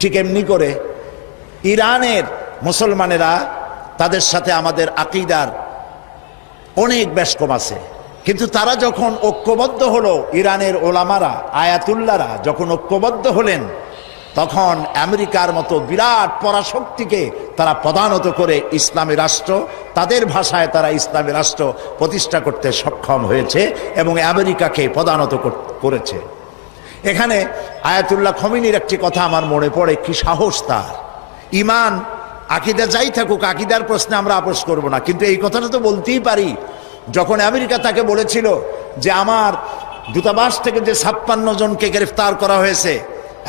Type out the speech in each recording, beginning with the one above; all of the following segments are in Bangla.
ঠিক এমনি করে ইরানের মুসলমানেরা, তাদের সাথে আমাদের আকীদার অনেক বেশকম আছে, কিন্তু তারা যখন ঐক্যবদ্ধ হলো, ইরানের ওলামারা, আয়াতুল্লাহরা যখন ঐক্যবদ্ধ হলেন, তখন আমেরিকার মতো বিরাট পরাশক্তিকে তারা প্রধানত করে ইসলামী রাষ্ট্র, তাদের ভাষায় তারা ইসলামী রাষ্ট্র প্রতিষ্ঠা করতে সক্ষম হয়েছে এবং আমেরিকাকে প্রধানত করেছে। এখানে আয়াতুল্লাহ খমিনীর একটি কথা আমার মনে পড়ে, কি সাহস তার! ইমান আকীদা যাই থাকুক, আকীদার প্রশ্নে আমরা আপোষ করব না, কিন্তু এই কথাটা তো বলতেই পারি। যখন আমেরিকা তাকে বলেছিল যে আমার দূতাবাস থেকে যে 56 জনকে গ্রেফতার করা হয়েছে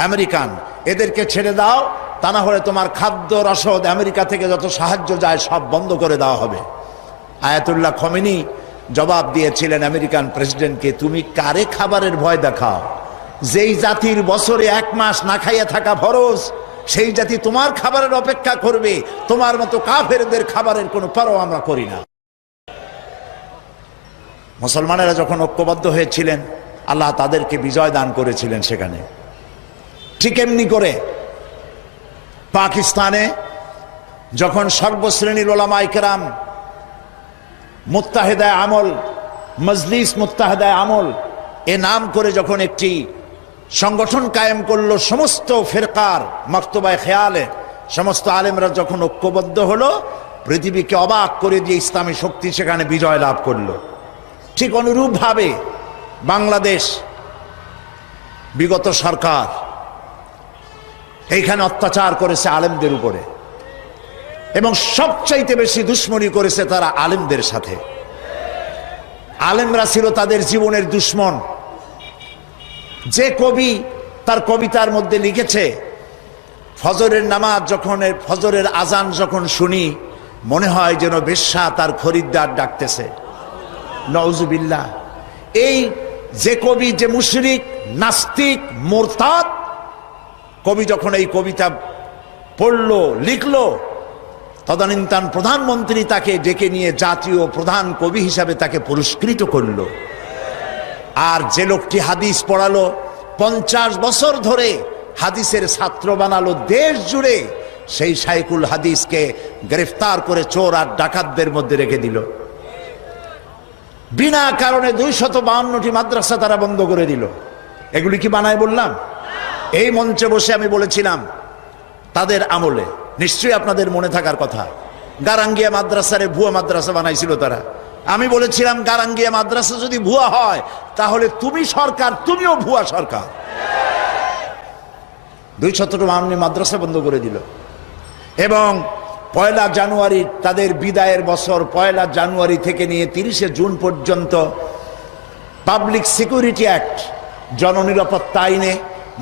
আমেরিকান, এদেরকে ছেড়ে দাও, তা না হলে তোমার খাদ্য রসদ আমেরিকা থেকে যত সাহায্য যায় সব বন্ধ করে দেওয়া হবে। আয়াতুল্লাহ খমেনি জবাব দিয়েছিলেন আমেরিকান প্রেসিডেন্টকে, তুমি কারে খাবারের ভয় দেখাও? যেই জাতির বছরে 1 মাস না খাইয়া থাকা ফরজ, সেই জাতি তোমার খাবারের অপেক্ষা করবে? তোমার মতো কাফেরদের খাবারের কোনো পরোয়া আমরা করি না। মুসলমানেরা যখন ঐক্যবদ্ধ হয়েছিলেন, আল্লাহ তাদেরকে বিজয় দান করেছিলেন সেখানে। ঠিক এমনি করে পাকিস্তানে যখন সর্বশ্রেণীর ওলামায়ে কেরাম মুত্তাহিদায়ে আমল, মজলিস মুত্তাহিদায়ে আমল এ নাম করে যখন একটি সংগঠন কায়েম করলো, সমস্ত ফিরকার মক্তবায়ে খেয়ালে সমস্ত আলেমরা যখন ঐক্যবদ্ধ হলো, পৃথিবীকে অবাক করে দিয়ে ইসলামী শক্তি সেখানে বিজয় লাভ করলো। ঠিক অনুরূপভাবে বাংলাদেশ বিগত সরকার এইখানে অত্যাচার করেছে আলেমদের উপরে, এবং সবচাইতে বেশি দুশ্মনী করেছে তারা আলেমদের সাথে। আলেমরা ছিল তাদের জীবনের দুশ্মন। যে কবি তার কবিতার মধ্যে লিখেছে, ফজরের নামাজ যখন, ফজরের আজান যখন শুনি, মনে হয় যেন বেশ্যা তার খরিদ্দার ডাকতেছে। নাউজুবিল্লাহ। এই যে কবি, যে মুশরিক, নাস্তিক, মুরতাদ কবি যখন এই কবিতা পড়লো, লিখলো, তদানীন্তন প্রধানমন্ত্রী তাকে ডেকে নিয়ে জাতীয় প্রধান কবি হিসাবে তাকে পুরস্কৃত করলো। আর যে লোকটি হাদিস পড়ালো, 50 বছর ধরে হাদিসের ছাত্র বানালো দেশ জুড়ে, সেই শাইখুল হাদিসকে গ্রেফতার করে চোর আর ডাকাতদের মধ্যে রেখে দিল। বিনা কারণে 252টি মাদ্রাসা তারা বন্ধ করে দিল। এগুলি কি বানায় বললাম? এই মঞ্চে বসে আমি বলেছিলাম তাদের আমলে, নিশ্চয়ই আপনাদের মনে থাকার কথা, গারাঙ্গিয়া মাদ্রাসারে ভুয়া মাদ্রাসা বানাইছিল তারা। আমি বলেছিলাম গারাঙ্গিয়া মাদ্রাসা যদি ভুয়া হয়, তাহলে তুমি সরকার, তুমিও ভুয়া সরকার। 252 মাদ্রাসা বন্ধ করে দিল। এবং 1 জানুয়ারি তাদের বিদায়ের বছর, 1 জানুয়ারি থেকে নিয়ে 30 জুন পর্যন্ত পাবলিক সিকিউরিটি অ্যাক্ট, জননিরাপত্তা আইনে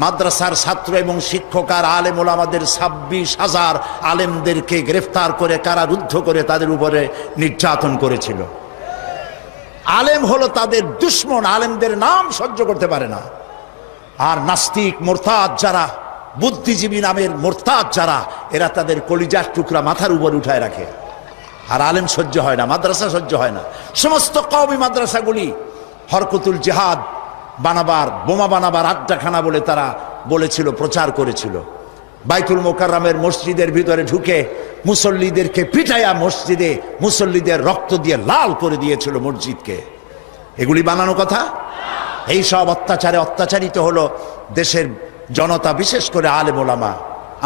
মাদ্রাসার ছাত্র এবং শিক্ষক আর আলেম ওলামাদের 26,000 আলেমদেরকে গ্রেফতার করে কারারুদ্ধ করে তাদের উপরে নির্যাতন করেছিল। আলেম হলো তাদের দুশ্মন, আলেমদের নাম সহ্য করতে পারে না। আর নাস্তিক, মুরতাদ যারা, বুদ্ধিজীবী নামের মুরতাদ যারা, এরা তাদের কলিজার টুকরা মাথার উপর উঠায় রাখে। আর আলেম সহ্য হয় না, মাদ্রাসা সহ্য হয় না। সমস্ত কওমি মাদ্রাসাগুলি হরকতুল জিহাদ বানাবার, বোমা বানাবার আড্ডাখানা বলে তারা বলেছিল, প্রচার করেছিল। বাইতুল মোকাররমের মসজিদের ভিতরে ঢুকে মুসল্লিদেরকে পিটাইয়া মসজিদে মুসল্লিদের রক্ত দিয়ে লাল করে দিয়েছিল মসজিদকে। এগুলি বানানো কথা? এই সব অত্যাচারে অত্যাচারিত হলো দেশের জনতা, বিশেষ করে আলেম ওলামা।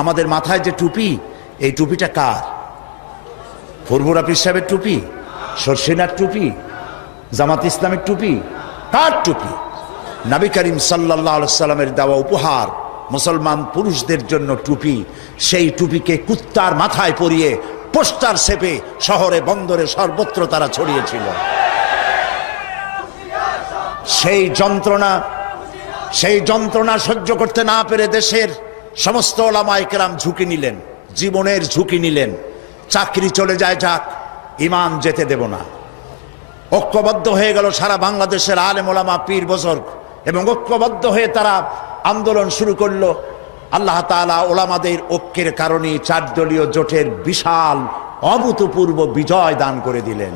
আমাদের মাথায় যে টুপি, এই টুপিটা কার? ফুরফুরা পীর সাহেবের টুপি? শর্ষিনার টুপি? জামাত ইসলামের টুপি? কার টুপি? নবী করিম সাল্লাল্লাহু আলাইহি সাল্লামের দেওয়া উপহার মুসলমান পুরুষদের জন্য টুপি। সেই টুপিকে কুত্তার মাথায় পরিয়ে পোস্টার ছেপে শহরে বন্দরে সর্বত্র তারা ছড়িয়েছিল। সেই যন্ত্রণা সহ্য করতে না পেরে দেশের সমস্ত ওলামায়ে কেরাম ঝুঁকি নিলেন, জীবনের ঝুঁকি নিলেন। চাকরি চলে যায় যাক, ইমান যেতে দেব না। ঐক্যবদ্ধ হয়ে গেল সারা বাংলাদেশের আলেম ওলামা, পীর বুজুর্গ, এবং ঐক্যবদ্ধ হয়ে তারা আন্দোলন শুরু করলো। আল্লাহ তাআলা ওলামাদের ঐক্যের কারণে 4 দলীয় জোটের বিশাল অভূতপূর্ব বিজয় দান করে দিলেন।